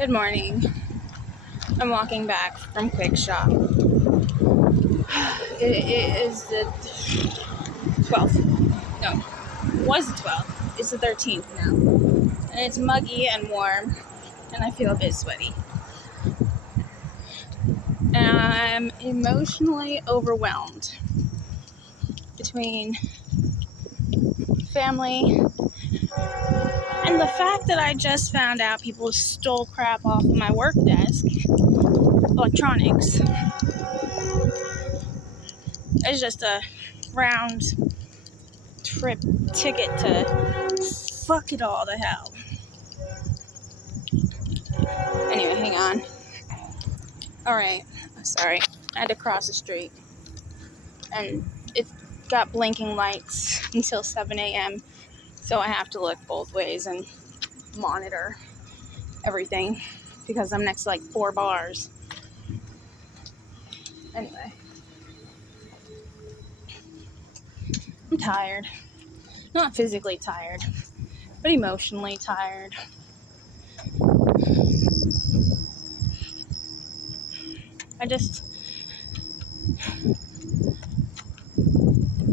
Good morning. I'm walking back from Quick Shop. It is the 12th. No, it was the 12th. It's the 13th now. And it's muggy and warm, and I feel a bit sweaty. And I'm emotionally overwhelmed between family and the fact that I just found out people stole crap off of my work desk. Electronics. It's just a round trip ticket to fuck it all to hell. Anyway, hang on. Alright, sorry. I had to cross the street. And it's got blinking lights until 7 a.m. So I have to look both ways and monitor everything because I'm next to like 4 bars. Anyway. I'm tired. Not physically tired, but emotionally tired.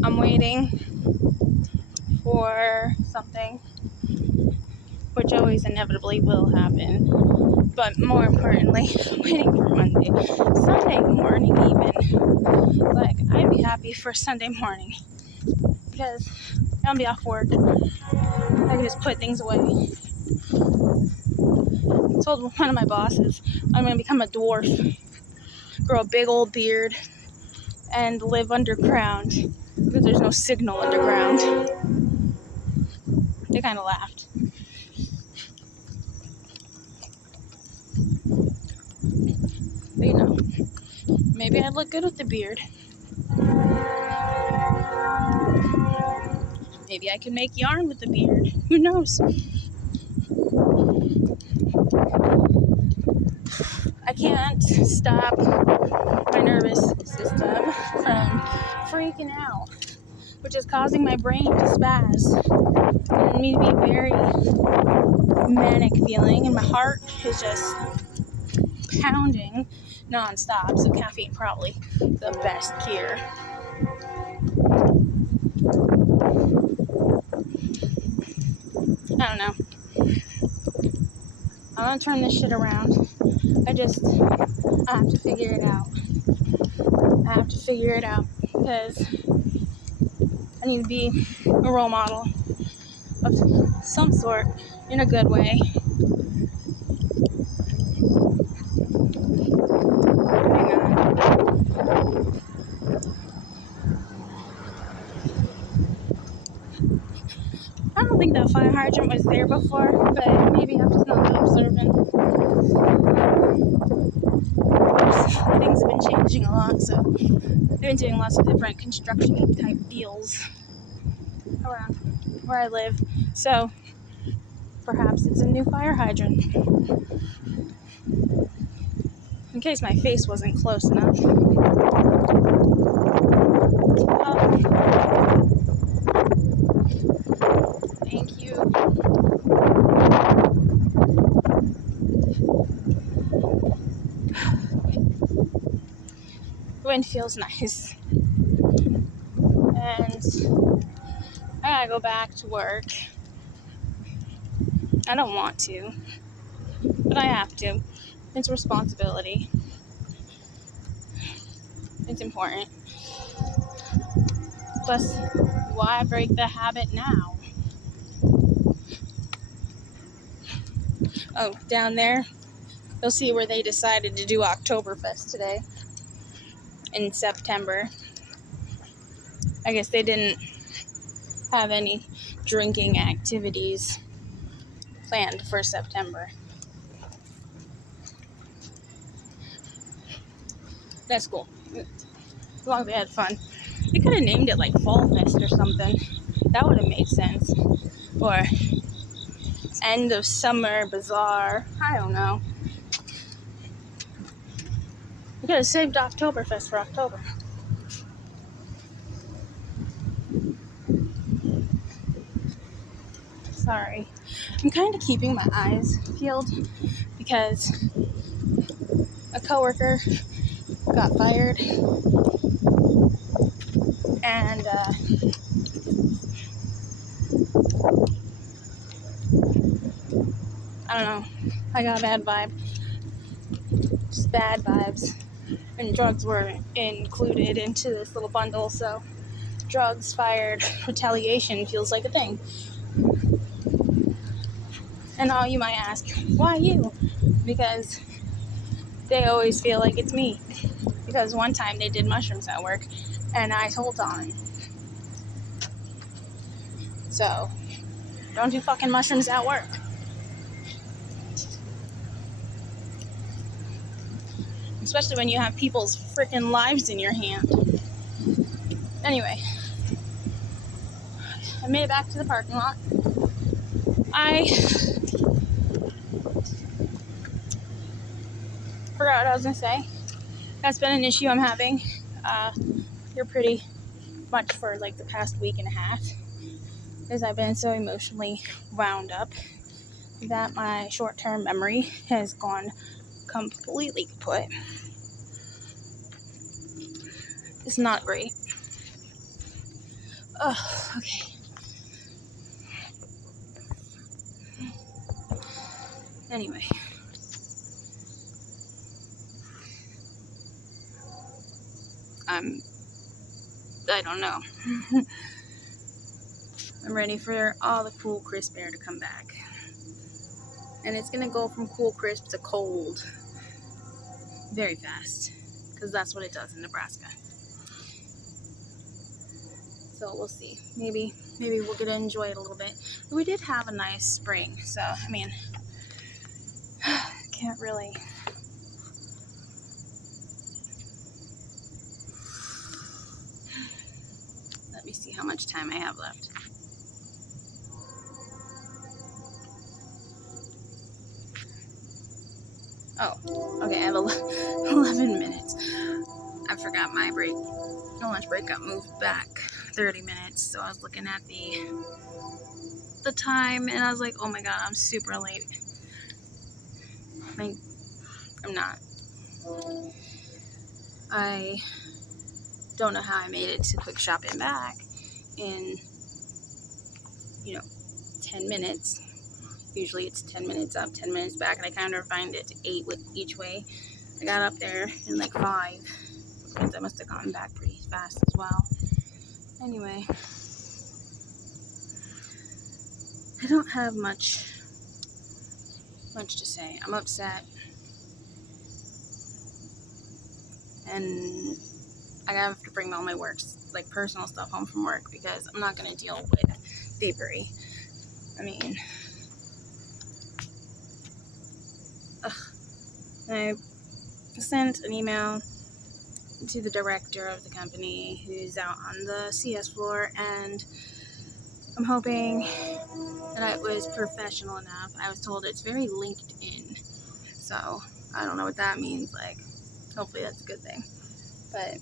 I'm waiting for something, which always inevitably will happen. But more importantly, I'm waiting for Monday. Sunday morning even. Like, I'd be happy for Sunday morning. Because I'll be off work. I can just put things away. I told one of my bosses I'm going to become a dwarf. Grow a big old beard. And live underground. Because there's no signal underground. They kind of laughed. But you know, maybe I'd look good with the beard. Maybe I can make yarn with the beard. Who knows? I can't stop my nervous system from freaking out, which is causing my brain to spaz and me to be very manic feeling, and my heart is just pounding non-stop. So caffeine probably the best cure. I don't know. I'm gonna turn this shit around. I have to figure it out. I have to figure it out because I need to be a role model of some sort in a good way. I don't think that fire hydrant was there before, but maybe I'm just not observant. Things have been changing a lot, so they've been doing lots of different construction type deals around where I live. So perhaps it's a new fire hydrant. In case my face wasn't close enough. Thank you. The wind feels nice. And I gotta go back to work. I don't want to, but I have to. It's a responsibility. It's important. Plus, why break the habit now? Oh, down there, you'll see where they decided to do Oktoberfest today in September. I guess they didn't have any drinking activities planned for September. That's cool. As long as they had fun. They could have named it like Fall Fest or something. That would have made sense. Or End of Summer Bazaar. I don't know. We could have saved Oktoberfest for October. Sorry. I'm kind of keeping my eyes peeled because a coworker got fired, and I don't know, I got a bad vibe, just bad vibes, and drugs were included into this little bundle, so drugs, fired, retaliation feels like a thing. And all you might ask, why you? Because they always feel like it's me. Because one time they did mushrooms at work, and I told on. So, don't do fucking mushrooms at work. Especially when you have people's freaking lives in your hand. Anyway, I made it back to the parking lot. I forgot what I was going to say. That's been an issue I'm having here pretty much for like the past week and a half. Because I've been so emotionally wound up that my short-term memory has gone completely kaput. It's not great. Oh, okay. Anyway. I don't know. I'm ready for all the cool crisp air to come back. And it's gonna go from cool crisp to cold very fast. Because that's what it does in Nebraska. So we'll see. Maybe we'll get to enjoy it a little bit. But we did have a nice spring. So, I mean, can't really... Let me see how much time I have left. Oh, okay, I have 11 minutes. I forgot my break. My lunch break got moved back 30 minutes, so I was looking at the time, and I was like, oh my god, I'm super late. Like, I'm not. I don't know how I made it to Quick Shop and back in, 10 minutes. Usually it's 10 minutes up, 10 minutes back, and I kind of find it 8 with each way. I got up there in like 5, because I must have gotten back pretty fast as well. Anyway, I don't have much to say. I'm upset, and I have to bring all my works, like personal stuff, home from work, because I'm not going to deal with thievery. I mean, I sent an email to the director of the company who's out on the CS floor, and I'm hoping that it was professional enough. I was told it's very LinkedIn, so I don't know what that means. Like, hopefully that's a good thing. But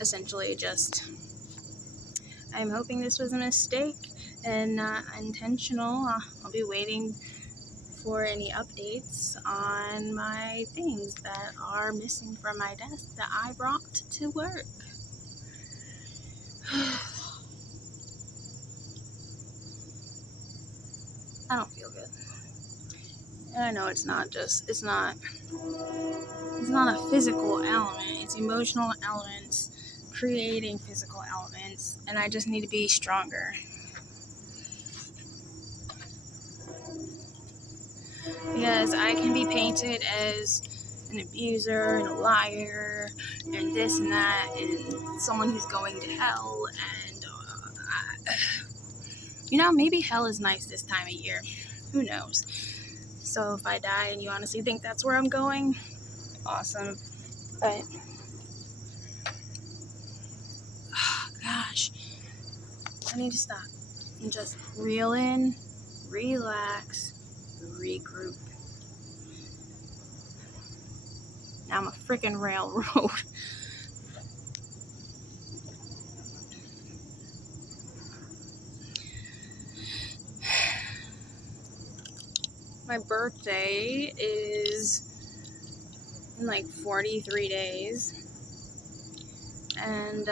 essentially, I'm hoping this was a mistake and not intentional. I'll be waiting for any updates on my things that are missing from my desk that I brought to work. I don't feel good. And I know it's not a physical element. It's emotional elements creating physical elements, and I just need to be stronger. Because I can be painted as an abuser and a liar and this and that and someone who's going to hell, and maybe hell is nice this time of year. Who knows? So if I die and you honestly think that's where I'm going, awesome. But gosh, I need to stop and just reel in, relax, regroup. Now I'm a freaking railroad. My My birthday is in like 43 days. And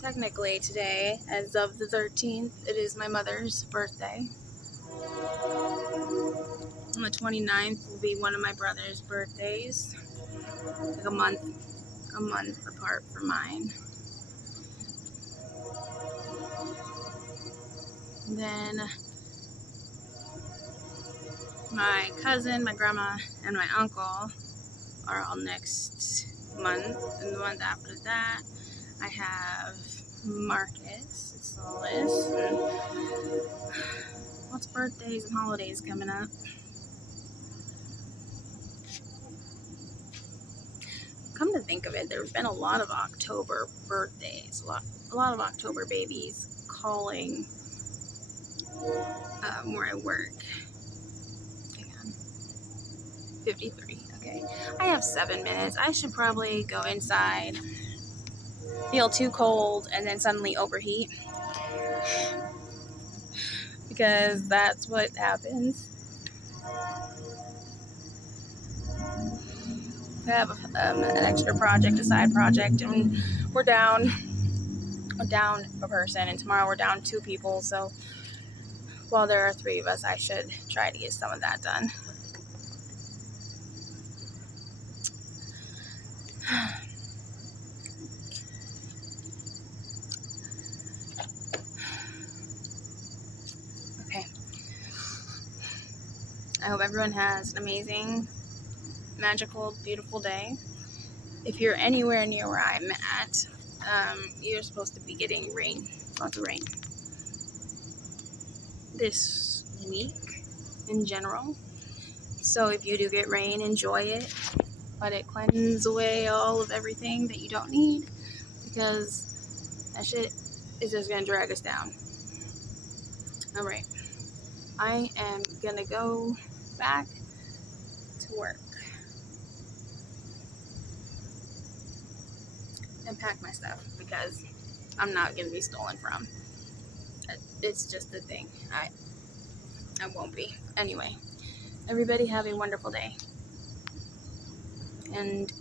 technically today, as of the 13th, it is my mother's birthday. On the 29th will be one of my brother's birthdays. Like a month apart from mine. And then my cousin, my grandma, and my uncle are all next month. And the month after that, I have Marcus, it's Solis, and lots of birthdays and holidays coming up. Come to think of it, there have been a lot of October birthdays, a lot of October babies calling where I work. Hang on. 53. Okay. I have 7 minutes. I should probably go inside, feel too cold, and then suddenly overheat. Because that's what happens. I have an extra project, a side project, and we're down a person, and tomorrow we're down 2 people, so while there are 3 of us, I should try to get some of that done. Okay. I hope everyone has an amazing, magical, beautiful day. If you're anywhere near where I'm at, you're supposed to be getting rain, lots of rain. This week in general. So if you do get rain, enjoy it. Let it cleanse away all of everything that you don't need, because that shit is just gonna drag us down. Alright. I am gonna go back to work and pack my stuff because I'm not gonna be stolen from. It's just a thing. I won't be. Anyway, everybody have a wonderful day. And